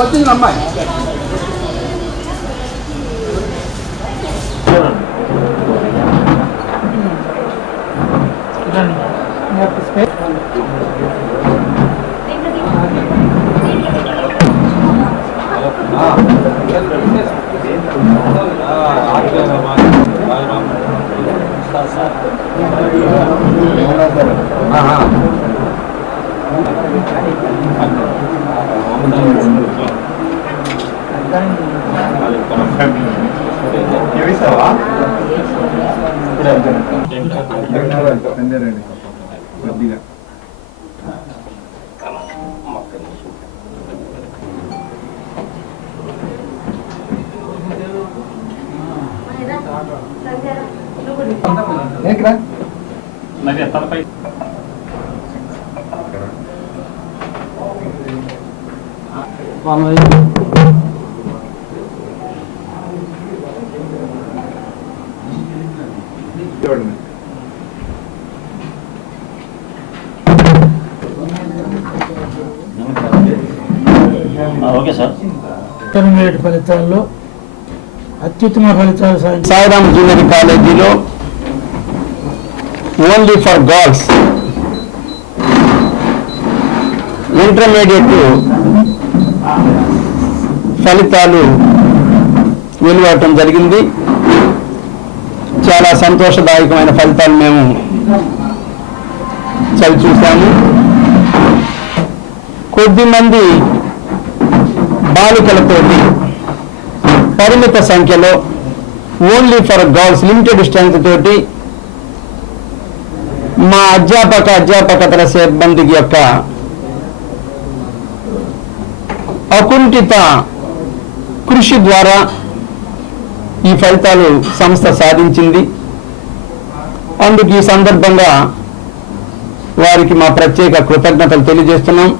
వచ్చింది అమ్మాయి okay sir. Intermediate ఫలితాల్లో అత్యుత్తమ ఫలితాలు సాధించిన సాయిరామ్ జూనియర్ కాలేజీలో ఓన్లీ ఫర్ గర్ల్స్ ఇంటర్మీడియట్ ఫలితాలు వెలువడటం జరిగింది. చాలా సంతోషదాయకమైన ఫలితాలు మేము చవి చూసాము. కొద్దిమంది బాలికలతోటి పరిమిత సంఖ్యలో only for girls limited strength తోటి మా అధ్యాపకతర సిబ్బంది యొక్క అకుంఠిత కృషి ద్వారా ఈ ఫలితాలు సంస్థ సాధించింది. అందుకు ఈ సందర్భంగా వారికి మా ప్రత్యేక కృతజ్ఞతలు తెలియజేస్తున్నాం.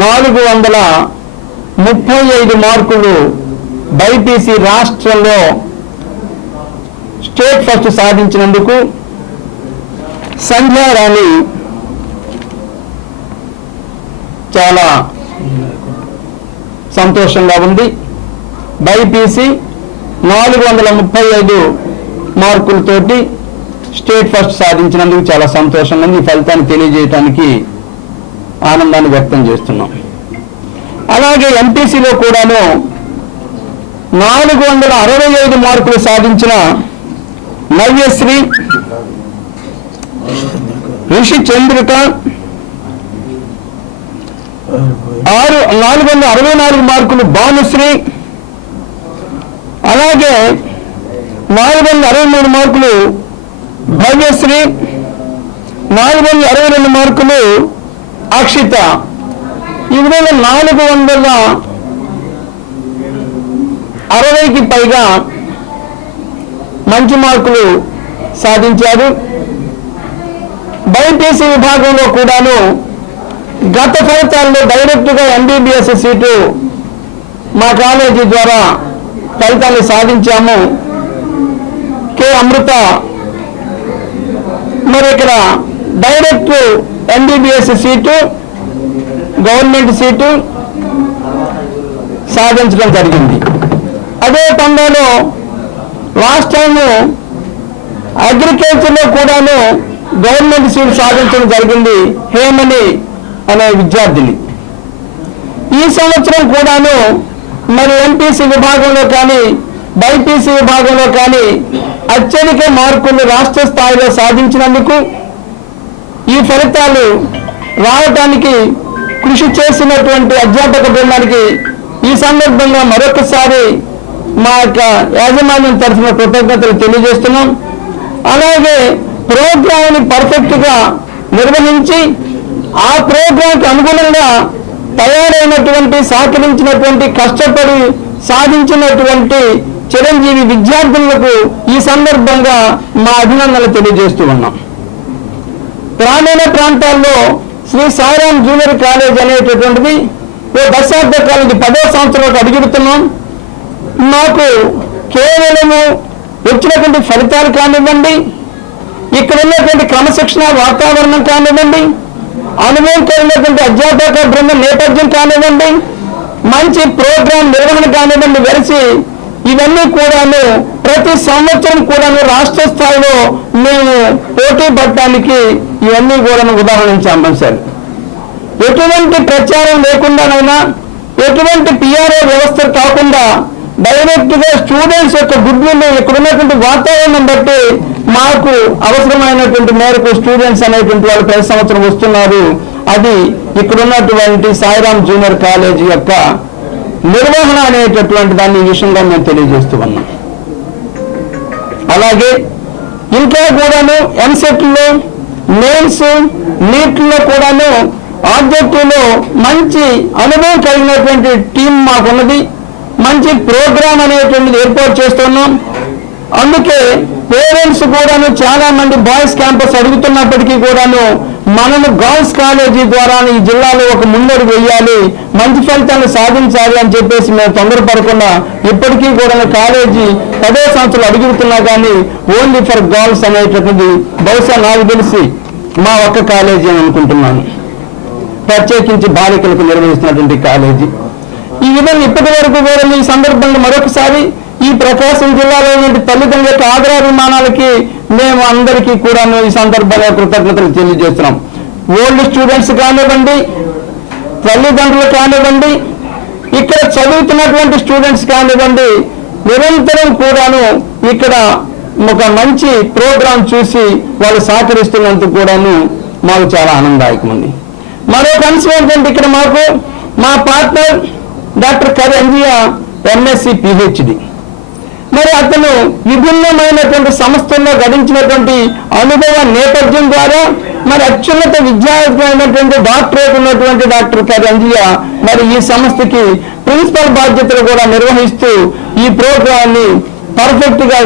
435 మార్కులు బైపీసీ రాష్ట్రంలో స్టేట్ ఫస్ట్ సాధించినందుకు సంధ్యారాణి చాలా సంతోషంగా ఉంది. బైపీసీ 435 మార్కులతోటి స్టేట్ ఫస్ట్ సాధించినందుకు చాలా సంతోషంగా ఉంది. ఈ ఫలితాన్ని తెలియజేయడానికి ఆనందాన్ని వ్యక్తం చేస్తున్నాం. అలాగే ఎంపీసీలో కూడాను 465 మార్కులు సాధించిన నవ్యశ్రీ, ఋషి చంద్రిక, 464 మార్కులు భానుశ్రీ, అలాగే 463 మార్కులు భవ్యశ్రీ, 462 మార్కులు అక్షిత. ఈ విధంగా 460కి పైగా మంచి మార్కులు సాధించారు. బైపీసీ విభాగంలో కూడాను గత ఫలితాల్లో డైరెక్ట్గా ఎంబీబీఎస్ సీటు మా కాలేజీ ద్వారా ఫలితాన్ని సాధించాము. కే అమృత మరి ఇక్కడ direct MBBS seat government seat సాధించడం జరిగింది. అదే పండుగలో లాస్ట్ టైము అగ్రికల్చర్లో కూడాను గవర్నమెంట్ సీట్ సాధించడం జరిగింది హేమని అనే విద్యార్థిని. ఈ సంవత్సరం కూడాను మరి ఎంపీసీ విభాగంలో కానీ బైపీసీ విభాగంలో కానీ అత్యధిక మార్కులు రాష్ట్ర స్థాయిలో సాధించినందుకు ఈ ఫలితాలు రావడానికి కృషి చేసినటువంటి అధ్యాపక బృందానికి ఈ సందర్భంగా మరొకసారి మా యొక్క యాజమాన్యం తరఫున కృతజ్ఞతలు తెలియజేస్తున్నాం. అలాగే ప్రోగ్రామ్ని పర్ఫెక్ట్గా నిర్వహించి ఆ ప్రోగ్రాంకి అనుగుణంగా తయారైనటువంటి సహకరించినటువంటి కష్టపడి సాధించినటువంటి చిరంజీవి విద్యార్థులకు ఈ సందర్భంగా మా అభినందనలు తెలియజేస్తూ ఉన్నాం. గ్రామీణ ప్రాంతాల్లో శ్రీ సాయిరామ్ జూనియర్ కాలేజ్ అనేటటువంటిది ఓ దశాబ్ద కాలేజీ 10వ సంవత్సరంలోకి అడుగుతున్నాం. మాకు కేవలము వచ్చినటువంటి ఫలితాలు కానివ్వండి, ఇక్కడ ఉన్నటువంటి క్రమశిక్షణ వాతావరణం కానివ్వండి, అనుభవం కలిగినటువంటి అధ్యాపక బృందం నేపథ్యం కానివ్వండి, మంచి ప్రోగ్రాం నిర్వహణ కానివ్వండి వెలిసి ఇవన్నీ కూడాను ప్రతి సంవత్సరం కూడాను రాష్ట్ర స్థాయిలో మేము పోటీ పడటానికి ఇవన్నీ కూడా ఉదాహరించాం సార్. ఎటువంటి ప్రచారం లేకుండానైనా ఎటువంటి పిఆర్ఓ వ్యవస్థ కాకుండా డైరెక్ట్ గా స్టూడెంట్స్ యొక్క గుడ్ విల్ ఇక్కడ ఉన్నటువంటి వాతావరణం బట్టి మాకు అవసరమైనటువంటి మేరకు స్టూడెంట్స్ అనేటువంటి వాళ్ళు ప్రతి సంవత్సరం వస్తున్నారు. అది ఇక్కడ ఉన్నటువంటి సాయిరాం జూనియర్ కాలేజ్ యొక్క నిర్వహణ అనేటటువంటి దాన్ని ఈ విషయంగా మేము తెలియజేస్తూ ఉన్నాం. అలాగే ఇంకా కూడాను ఎంసెట్లో, మెయిన్స్, నీట్లో కూడాను ఆబ్జెక్టివ్లో మంచి అనుభవం కలిగినటువంటి టీం మాకున్నది. మంచి ప్రోగ్రాం అనేటువంటిది ఏర్పాటు చేస్తున్నాం. అందుకే పేరెంట్స్ కూడాను చాలా మంది బాయ్స్ క్యాంపస్ అడుగుతున్నప్పటికీ కూడాను మనము గర్ల్స్ కాలేజీ ద్వారా ఈ జిల్లాలో ఒక ముందడుగు వేయాలి, మంచి ఫలితాలను సాధించాలి అని చెప్పేసి మేము తొందరపడకుండా ఇప్పటికీ కూడా కాలేజీ 10వ సంవత్సరాలు అడుగుతున్నా కానీ ఓన్లీ ఫర్ గర్ల్స్ అనేటటువంటి బహుశా నాకు తెలిసి మా ఒక్క కాలేజీ అని అనుకుంటున్నాను, ప్రత్యేకించి బాలికలకు నిర్వహిస్తున్నటువంటి కాలేజీ. ఈ విధంగా ఇప్పటి వరకు కూడా ఈ సందర్భంగా మరొకసారి ఈ ప్రకాశం జిల్లాలో తల్లిదండ్రుల యొక్క ఆదరాభిమానాలకి మేము అందరికీ కూడా ఈ సందర్భంగా కృతజ్ఞతలు తెలియజేస్తున్నాం. ఓల్డ్ స్టూడెంట్స్ కానివ్వండి, తల్లిదండ్రులు కానివ్వండి, ఇక్కడ చదువుతున్నటువంటి స్టూడెంట్స్ కానివ్వండి, నిరంతరం కూడాను ఇక్కడ ఒక మంచి ప్రోగ్రాం చూసి వాళ్ళు సహకరిస్తున్నందుకు కూడాను మాకు చాలా ఆనందదాయకం ఉంది. మరో కన్సర్న్ ఏంటంటే ఇక్కడ మాకు మా partner doctor Karanjia MSc PhD, మరి అతను విభిన్నమైనటువంటి సంస్థల్లో గడించినటువంటి అనుభవ నేపథ్యం ద్వారా మరి అత్యున్నత విద్యార్థులైనటువంటి డాక్టరేట్ ఉన్నటువంటి డాక్టర్ కరంజియా మరి ఈ సంస్థకి ప్రిన్సిపల్ బాధ్యతలు కూడా నిర్వహిస్తూ ఈ ప్రోగ్రాన్ని పర్ఫెక్ట్ గా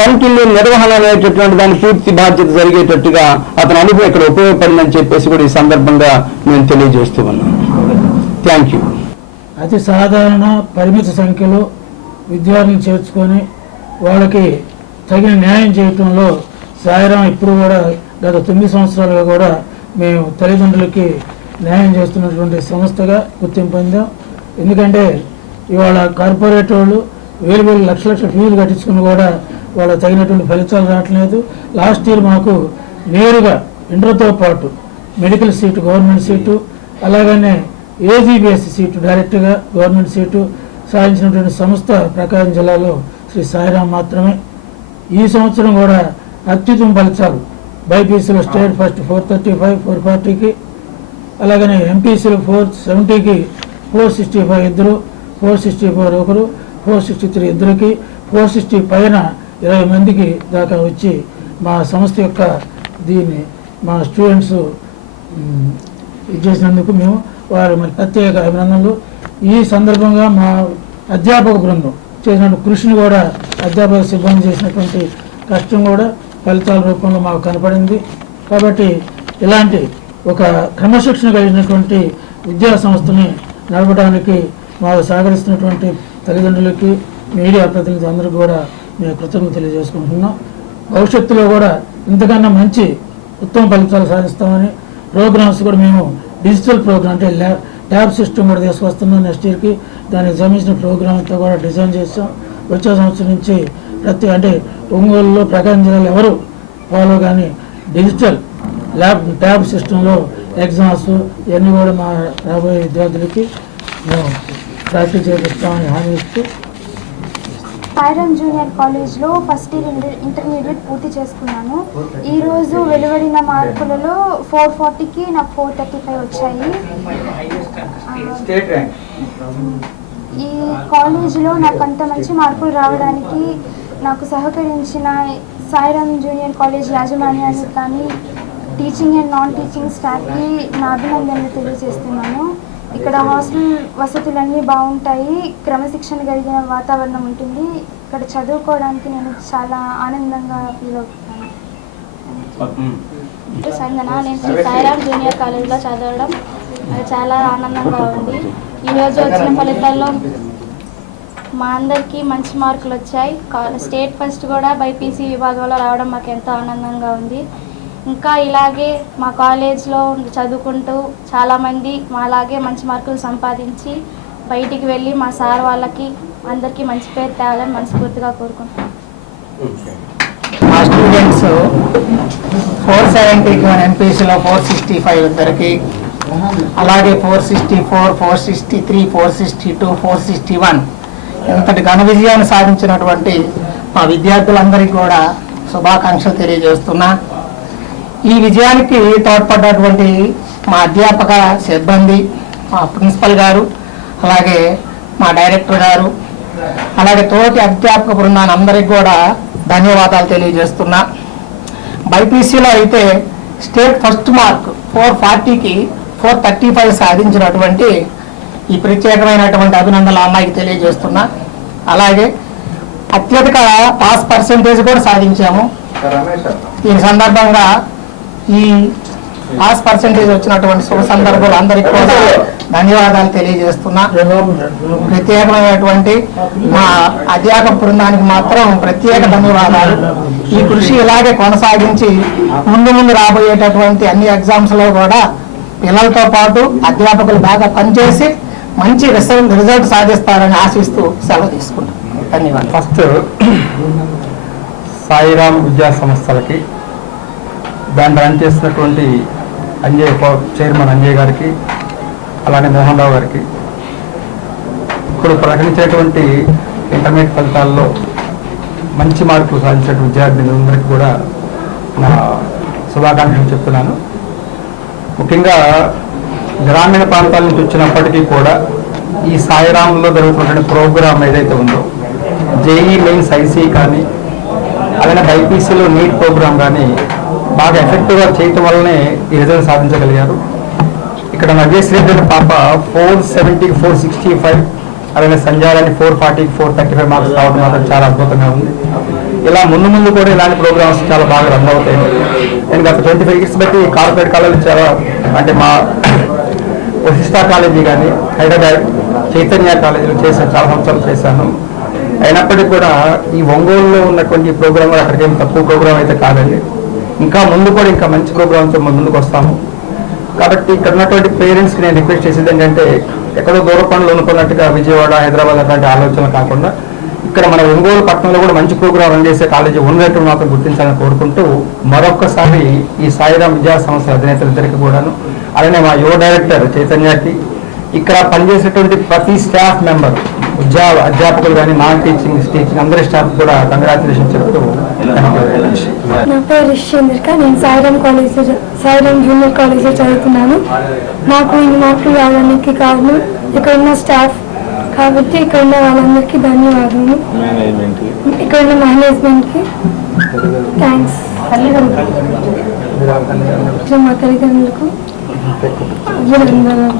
కంటిన్యూ నిర్వహణ అనేటటువంటి దాని పూర్తి బాధ్యత జరిగేటట్టుగా అతని అనుభవం ఇక్కడ ఉపయోగపడిందని చెప్పేసి కూడా ఈ సందర్భంగా నేను తెలియజేస్తూ ఉన్నాను. Thank you. అతి సాధారణ పరిమిత సంఖ్యలో విద్యార్థులను చేర్చుకొని వాళ్ళకి తగిన న్యాయం చేయటంలో సాయిరాం ఇప్పుడు కూడా గత 9 సంవత్సరాలుగా కూడా మేము తల్లిదండ్రులకి న్యాయం చేస్తున్నటువంటి సంస్థగా గుర్తింపు పొందాం. ఎందుకంటే ఇవాళ కార్పొరేట్ వాళ్ళు వేలు లక్షల ఫీజులు కట్టించుకుని కూడా వాళ్ళ తగినటువంటి ఫలితాలు రావట్లేదు. లాస్ట్ ఇయర్ మాకు నేరుగా ఇంటర్తో పాటు మెడికల్ సీటు, గవర్నమెంట్ సీటు, అలాగనే ఏజీబీఎస్సీ సీటు డైరెక్ట్గా గవర్నమెంట్ సీటు సాధించినటువంటి సంస్థ ప్రకాశం జిల్లాలో శ్రీ సాయిరాం మాత్రమే. ఈ సంవత్సరం కూడా అత్యుత్తమ ఫలితాలు బైపీసీలో స్టేట్ ఫస్ట్ 435, 440కి, అలాగనే ఎంపీసీలో 470కి 465 ఇద్దరు, 464 ఒకరు, 463 ఇద్దరికి, 460 పైన 20 మందికి దాకా వచ్చి మా సంస్థ యొక్క దీన్ని మా స్టూడెంట్స్ ఇది చేసినందుకు మేము వారు మరి ప్రత్యేక అభినందనలు. ఈ సందర్భంగా మా అధ్యాపక బృందం చేసినటువంటి కృషిని కూడా అధ్యాపక సిబ్బంది చేసినటువంటి కష్టం కూడా ఫలితాల రూపంలో మాకు కనపడింది. కాబట్టి ఇలాంటి ఒక క్రమశిక్షణ కలిగినటువంటి విద్యా సంస్థని నడపడానికి మాకు సహకరిస్తున్నటువంటి తల్లిదండ్రులకి, మీడియా ప్రతినిధులు అందరికీ కూడా మేము కృతజ్ఞతలు తెలియజేసుకుంటున్నాం. భవిష్యత్తులో కూడా ఇంతకన్నా మంచి ఉత్తమ ఫలితాలు సాధిస్తామని ప్రోగ్రామ్స్ కూడా మేము డిజిటల్ ప్రోగ్రామ్ అంటే ల్యాబ్ సిస్టమ్ కూడా తీసుకొస్తున్నాం నెక్స్ట్ ఇయర్కి. దానికి సంబంధించిన ప్రోగ్రామ్ అంతా కూడా డిజైన్ చేస్తాం. వచ్చే సంవత్సరం నుంచి అంటే ఒంగోలులో ప్రకాశం జిల్లాలో ఎవరు ఫాలో కానీ డిజిటల్ ట్యాబ్ సిస్టంలో ఎగ్జామ్స్ ఇవన్నీ కూడా మా రాబోయే విద్యార్థులకి మేము ప్రాక్టీస్ చేపిస్తామని హామీ ఇస్తూ సాయిరాం జూనియర్ కాలేజ్లో ఫస్ట్ ఇయర్ ఇంటర్మీడియట్ పూర్తి చేసుకున్నాను. ఈరోజు వెలువడిన మార్కులలో 440కి నాకు 435 వచ్చాయి. ఈ కాలేజీలో నాకు అంత మంచి మార్కులు రావడానికి నాకు సహకరించిన సాయిరాం జూనియర్ కాలేజ్ యాజమాన్యానికి కానీ టీచింగ్ అండ్ నాన్ టీచింగ్ స్టాఫ్కి నా అభినందనలు తెలియజేస్తున్నాను. ఇక్కడ హాస్టల్ వసతులన్నీ బాగుంటాయి, క్రమశిక్షణ కలిగిన వాతావరణం ఉంటుంది. ఇక్కడ చదువుకోవడానికి నేను చాలా ఆనందంగా ఫీల్ అవుతున్నాను. సంజన, నేను శ్రీ సాయిరాం జూనియర్ కాలేజ్లో చదవడం చాలా ఆనందంగా ఉంది. ఈరోజు వచ్చిన ఫలితాల్లో మా అందరికీ మంచి మార్కులు వచ్చాయి. స్టేట్ ఫస్ట్ కూడా బైపీసీ విభాగంలో రావడం మాకు ఎంతో ఆనందంగా ఉంది. ఇంకా ఇలాగే మా కాలేజ్లో చదువుకుంటూ చాలామంది మాలాగే మంచి మార్కులు సంపాదించి బయటికి వెళ్ళి మా సార్ వాళ్ళకి అందరికీ మంచి పేరు తేవాలని మనస్ఫూర్తిగా కోరుకుంటున్నాను. మా స్టూడెంట్స్ 471 ఎంపీసీలో 465 ఇద్దరికి, అలాగే 464, 463, 462, 461 ఇంతటి ఘన విజయాన్ని సాధించినటువంటి మా విద్యార్థులందరికీ కూడా శుభాకాంక్షలు తెలియజేస్తున్నా. ఈ విజయానికి తోడ్పడ్డటువంటి మా అధ్యాపక సిబ్బంది, మా ప్రిన్సిపల్ గారు, అలాగే మా డైరెక్టర్ గారు, అలాగే తోటి అధ్యాపక బృందాన్ని అందరికీ కూడా ధన్యవాదాలు తెలియజేస్తున్నా. బైపీసీలో అయితే స్టేట్ ఫస్ట్ మార్క్ 440కి 435 సాధించినటువంటి ఈ ప్రత్యేకమైనటువంటి అభినందనలు అమ్మాయికి తెలియజేస్తున్నా. అలాగే అత్యధిక పాస్ పర్సెంటేజ్ కూడా సాధించాము. దీని సందర్భంగా ఈ పాస్ పర్సెంటేజ్ వచ్చినటువంటి శుభ సందర్భాలు అందరికీ కూడా ధన్యవాదాలు తెలియజేస్తున్నా. ప్రత్యేకమైనటువంటి మా అధ్యాపక బృందానికి మాత్రం ప్రత్యేక ధన్యవాదాలు. ఈ కృషి ఇలాగే కొనసాగించి ముందు రాబోయేటటువంటి అన్ని ఎగ్జామ్స్లో కూడా పిల్లలతో పాటు అధ్యాపకులు బాగా పనిచేసి మంచి రిజల్ట్ సాధిస్తారని ఆశిస్తూ సెలవు తీసుకుంటాం. ధన్యవాదాలు. ఫస్ట్ సాయిరామ్ విద్యా సంస్థలకి దాన్ని రన్ చేస్తున్నటువంటి చైర్మన్ అంజయ్ గారికి, అలానే మోహన్ రావు గారికి, ఇప్పుడు ప్రకటించేటువంటి ఇంటర్మీడియట్ ఫలితాల్లో మంచి మార్కులు సాధించిన విద్యార్థులందరికీ కూడా నా శుభాకాంక్షలు చెప్తున్నాను. ముఖ్యంగా గ్రామీణ ప్రాంతాల నుంచి వచ్చినప్పటికీ కూడా ఈ సాయిరాంలో జరుగుతున్నటువంటి ప్రోగ్రామ్ ఏదైతే ఉందో, జేఈ మెయిన్స్ ఐసీ కానీ, అలానే బైపీసీలో నీట్ ప్రోగ్రామ్ కానీ బాగా ఎఫెక్టివ్గా చేయటం వల్లనే ఈ రిజల్ట్ సాధించగలిగారు. ఇక్కడ నవ్యశ్రీ పాప 470కి 465, అలానే సంజయాలని 440కి 435 మార్క్స్ రావడం మాత్రం చాలా అద్భుతంగా ఉంది. ఇలా ముందు కూడా ఇలాంటి ప్రోగ్రామ్స్ చాలా బాగా రన్ అవుతాయి. నేను గత 25 ఇయర్స్ బట్టి కార్పొరేట్ కాలేజీ చాలా, అంటే మా వశిష్ఠా కాలేజీ కానీ, హైదరాబాద్ చైతన్య కాలేజీలో చేశాను, చాలా సంవత్సరాలు చేశాను. అయినప్పటికీ కూడా ఈ ఒంగోలులో ఉన్నటువంటి ప్రోగ్రామ్ కూడా అక్కడికి ఏం తక్కువ ప్రోగ్రామ్ అయితే కాదండి. ఇంకా ముందు కూడా ఇంకా మంచి ప్రోగ్రామ్తో ముందుకు వస్తాము. కాబట్టి ఇక్కడ ఉన్నటువంటి పేరెంట్స్కి నేను రిక్వెస్ట్ చేసేది ఏంటంటే, ఎక్కడో దూర పనులు అనుకున్నట్టుగా విజయవాడ, హైదరాబాద్ అట్లాంటి ఆలోచనలు కాకుండా ఇక్కడ మన ఒంగోలు పట్టణంలో కూడా మంచి ప్రోగ్రాం రన్ చేసే కాలేజీ ఉన్నట్టు మాత్రం గుర్తించాలని కోరుకుంటూ మరొక్కసారి ఈ సాయిరామ్ విద్యా సంస్థ అధినేతలిద్దరికి కూడాను, అలానే మా యువ డైరెక్టర్ చైతన్యకి, ఇక్కడ పనిచేసేటువంటి ప్రతి స్టాఫ్ మెంబర్, అధ్యాపకులు కానీ, నాన్ టీచింగ్ అందరి స్టాఫ్ కూడా కంగ్రాచులేషన్ చెప్తూ. నా పేరు రిషేంద్రిక. నేను సాయిరామ్ జూనియర్ కాలేజ్లో చదువుతున్నాను. నాకు ఈ మార్కులు రావడానికి కారణం ఇక్కడ ఉన్న స్టాఫ్ కాబట్టి ఇక్కడ ఉన్న వాళ్ళందరికీ ధన్యవాదాలు. ఇక్కడ ఉన్న మేనేజ్మెంట్కి థ్యాంక్స్. మా తల్లిదండ్రులకు అభినందనలు.